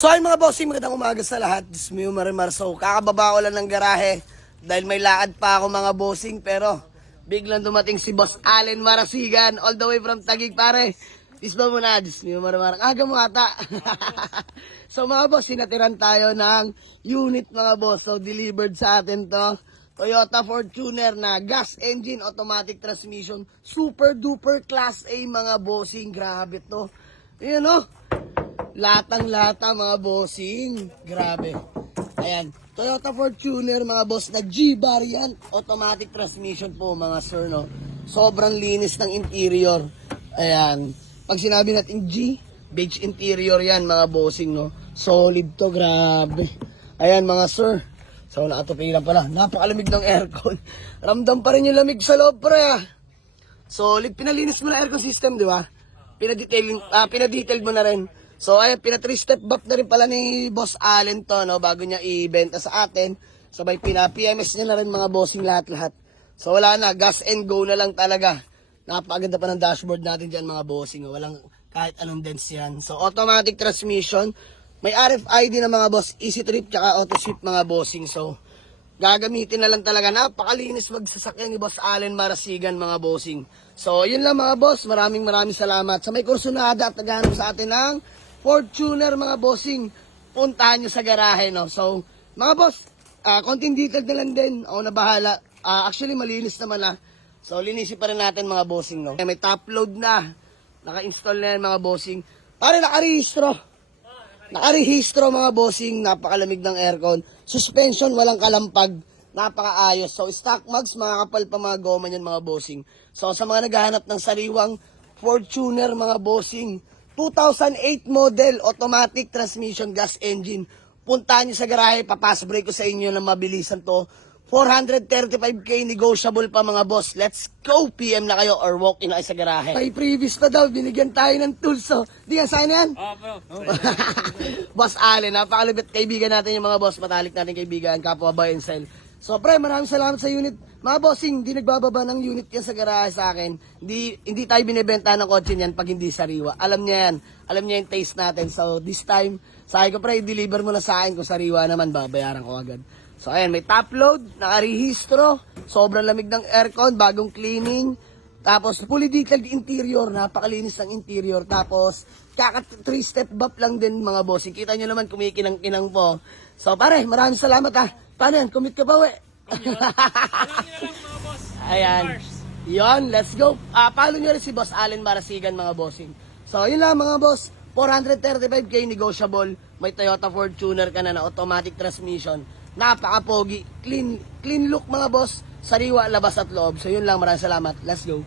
So ayun mga bossing, magandang umaga sa lahat. This is Mio Marimar. So kakababa ko lang ng garahe dahil may lakad pa ako mga bossing, pero biglang dumating si Boss Allen Marasigan all the way from Taguig pare. Disba mo na, this is Mio Marimar. Aga mo ata. So mga boss, sinatiran tayo ng unit mga boss. So delivered sa atin to Toyota Fortuner na gas engine automatic transmission. Super duper class A mga bossing. Grabe to. Ayan o. Latang-lata mga bossing. Grabe. Ayan. Toyota Fortuner mga boss na G-variant. Automatic transmission po mga sir, no. Sobrang linis ng interior. Ayan. Pag sinabi natin G, beige interior yan mga bossing, no. Solid to, grabe. Ayan mga sir. So nakatupi lang pala. Napakalamig ng aircon. Ramdam pa rin yung lamig sa loob pre. Solid. Pinalinis mo na aircon system, di ba? Pinadetail mo na rin. So ayan, pina-3 step back na rin pala ni Boss Allen to, no, bago niya ibenta sa atin. Sabay pina-PMS niya na rin mga bossing lahat-lahat. So wala na, gas and go na lang talaga. Napakaganda pa ng dashboard natin dyan mga bossing. Walang kahit anong dents yan. So automatic transmission. May RFID na mga boss, easy trip tsaka auto sweep mga bossing. So gagamitin na lang talaga. Napakalinis magsasakyan ni Boss Allen Marasigan mga bossing. So yun lang mga boss, maraming salamat. Sa may kursunada at naghahanap sa atin ng Fortuner mga bossing, puntahan nyo sa garahe, no. So mga boss, konting detail na lang din, ako na bahala. Actually malinis naman na. So linisin pa rin natin mga bossing, no. May top load na, naka-install na yan mga bossing. Pare nakarehistro mga bossing, napakalamig ng aircon. Suspension, walang kalampag, napakaayos. So stock mags, mga kapal pa mga goma yan mga bossing. So sa mga naghahanap ng sariwang Fortuner mga bossing, 2008 model, automatic transmission gas engine. Puntahan nyo sa garahe, papass break ko sa inyo na mabilisan to. 435k negotiable pa mga boss. Let's go! PM na kayo or walk in na kayo sa garahe. May previous na daw, binigyan tayo ng tools. So, di yan, saan yan? Boss Allen, napakalupit kaibigan natin yung mga boss. Matalik natin kaibigan, kapwa buy and sell. So pre, maraming salamat sa unit. Mga bossing, hindi nagbababa ng unit yan sa garahe sa akin. Hindi tayo binibenta ng kotse niyan pag hindi sariwa. Alam niya yan. Alam niya yung taste natin. So this time, sabi ko pre, deliver mo na sa akin. Kung sariwa naman, babayaran ko agad. So ayan, may top load, nakarehistro, sobrang lamig ng aircon, bagong cleaning. Tapos fully detailed interior, napakalinis ng interior. Tapos kaka 3-step bump lang din mga bossing. Kita nyo naman kumikinang-kinang po. So pare, maraming salamat ha. Paano yan? Commit ka ba we? Ayan. Yon, let's go. Follow nyo rin si Boss Allen Marasigan mga bossing. So yun lang mga boss. 435k negotiable. May Toyota Fortuner ka na automatic transmission. Napaka-pogi. Clean look mga boss. Sariwa, labas at loob. So yun lang. Maraming salamat. Let's go.